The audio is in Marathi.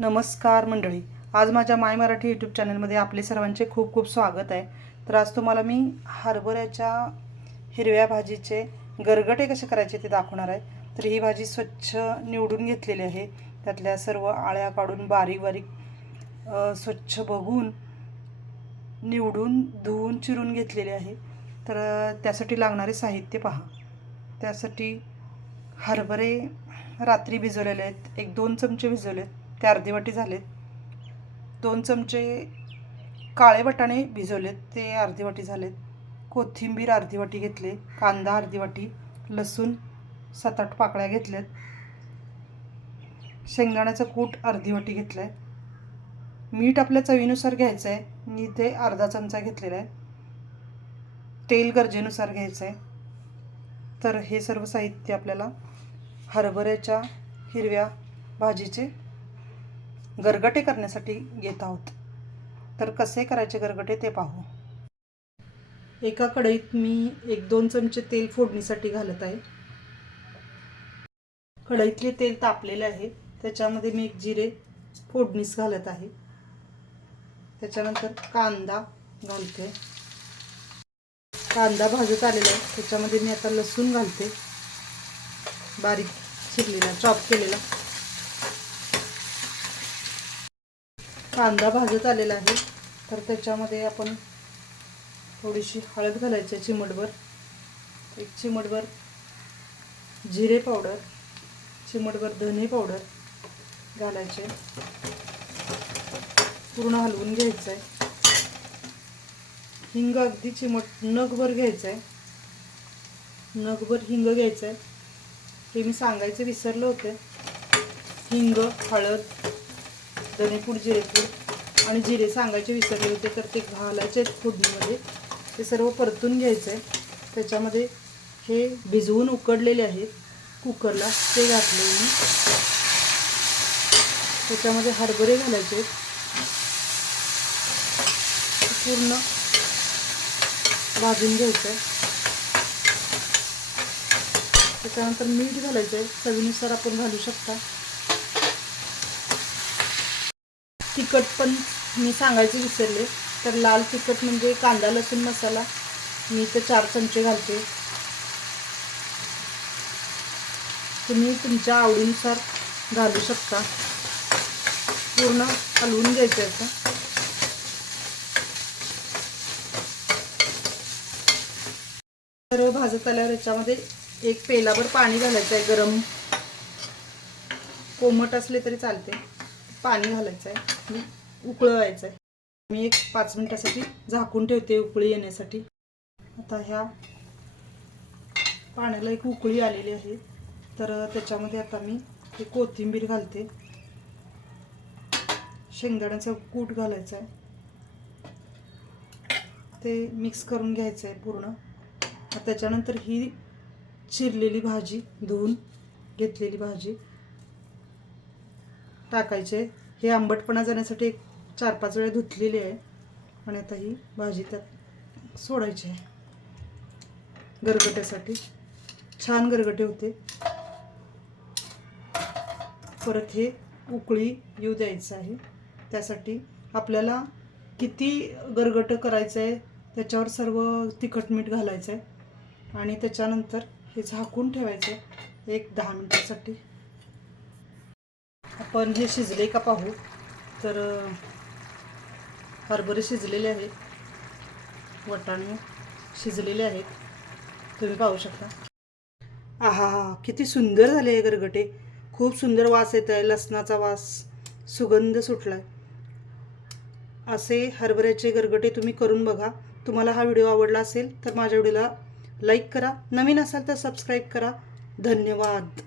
नमस्कार मंडळी. आज माझ्या माय मराठी यूट्यूब चॅनलमध्ये आपले सर्वांचे खूप खूप स्वागत आहे. तर आज तुम्हाला मी हरभऱ्याच्या हिरव्या भाजीचे गरगटे कसे करायचे ते दाखवणार आहे. तर ही भाजी स्वच्छ निवडून घेतलेली आहे. त्यातल्या सर्व आळ्या काढून बारीक बारीक स्वच्छ बघून निवडून धुवून चिरून घेतलेली आहे. तर त्यासाठी लागणारे साहित्य पहा. त्यासाठी हरभरे रात्री भिजवलेले आहेत. एक दोन चमचे भिजवले आहेत ते अर्धी वाटी झालेत. दोन चमचे काळे वाटाणे भिजवलेत ते अर्धी वाटी झालेत. कोथिंबीर अर्धी वाटी घेतले कांदा अर्धी वाटी लसूण सात आठ पाकळ्या घेतल्यात. शेंगदाण्याचं कूट अर्धी वाटी घेतलं आहे मीठ आपल्या चवीनुसार घ्यायचं आहे मी इथे अर्धा चमचा घेतलेला आहे. तेल गरजेनुसार घ्यायचं आहे तर हे सर्व साहित्य आपल्याला हरभऱ्याच्या हिरव्या भाजीचे गरगटे करण्यासाठी घेत आहोत. तर कसे करायचे गरगटे ते पाहू. एका कढईत मी एक दोन चमचे तेल फोडणीसाठी घालत आहे. कढईतले तेल तापलेले आहे. त्याच्यामध्ये मी एक जिरे फोडणीस घालत आहे. त्याच्यानंतर कांदा घालते. कांदा भाजत आलेला आहे. त्याच्यामध्ये मी आता लसूण घालते. बारीक चिरलेला चॉप केलेला. कांदा भाजत आलेला आहे. तर त्याच्यामध्ये आपण थोडीशी हळद घालायची आहे चिमटभर. एक चिमटभर जिरे पावडर चिमटभर धने पावडर घालायचे. पूर्ण हलवून घ्यायचं आहे हिंग अगदी चिमट नगभर घ्यायचं आहे नगभर हिंग घ्यायचं आहे हे मी सांगायचं विसरलं होते. हिंग हळद धनेपूड जिरेपूड आणि जिरे सांगायचे विसरले होते तर ते घालायचे फोडणीमध्ये. ते सर्व परतून घ्यायचं आहे त्याच्यामध्ये हे भिजवून उकडलेले आहेत. कुकरला ते घातले मी. त्याच्यामध्ये हरभरे घालायचे पूर्ण भाजून घ्यायचं आहे त्याच्यानंतर मीठ घालायचं आहे चवीनुसार आपण घालू शकता. तिखट पण मी सांगायचं विसरले. तर लाल तिखट म्हणजे कांदा लसूण मसाला. मी तर चार चमचे घालते. तुम्ही तुमच्या आवडीनुसार घालू शकता. पूर्ण हलवून घ्यायचं असं सर्व भाजत आल्यावर याच्यामध्ये एक पेलाभर पाणी घालायचं आहे गरम. कोमट असले तरी चालते. पाणी घालायचं आहे. उकळवायचं आहे मी एक पाच मिनिटासाठी झाकून ठेवते उकळी येण्यासाठी. आता ह्या पाण्याला एक उकळी आलेली आहे. तर त्याच्यामध्ये आता मी हे कोथिंबीर घालते. शेंगदाण्याचं कूट घालायचं आहे ते मिक्स करून घ्यायचं आहे पूर्ण त्याच्यानंतर ही चिरलेली भाजी धुवून घेतलेली भाजी टाकायचे. हे आंबटपणा जाण्यासाठी एक चार पाच वेळा धुतलेली आहे. आणि आता ही भाजी त्यात सोडायची आहे. गरगट्यासाठी. छान गरगटे होते. परत हे उकळी येऊ द्यायचं आहे. त्यासाठी आपल्याला किती गरगटं करायचं आहे त्याच्यावर सर्व तिखट मीठ घालायचं आहे आणि त्याच्यानंतर हे झाकून ठेवायचं आहे एक दहा मिनटासाठी. आपण हे शिजले का पाहू? तर हरभरे शिजलेले आहेत. वटाणे शिजलेले आहेत. तुम्ही पाहू शकता. आहा हा किती सुंदर झाले हे गरगटे. खूप सुंदर वास येत आहे. लसणाचा वास सुगंध सुटला आहे असे हरभऱ्याचे गरगटे तुम्ही करून बघा. तुम्हाला हा व्हिडिओ आवडला असेल तर माझ्या व्हिडिओला लाईक करा. नवीन असाल तर सबस्क्राईब करा. धन्यवाद.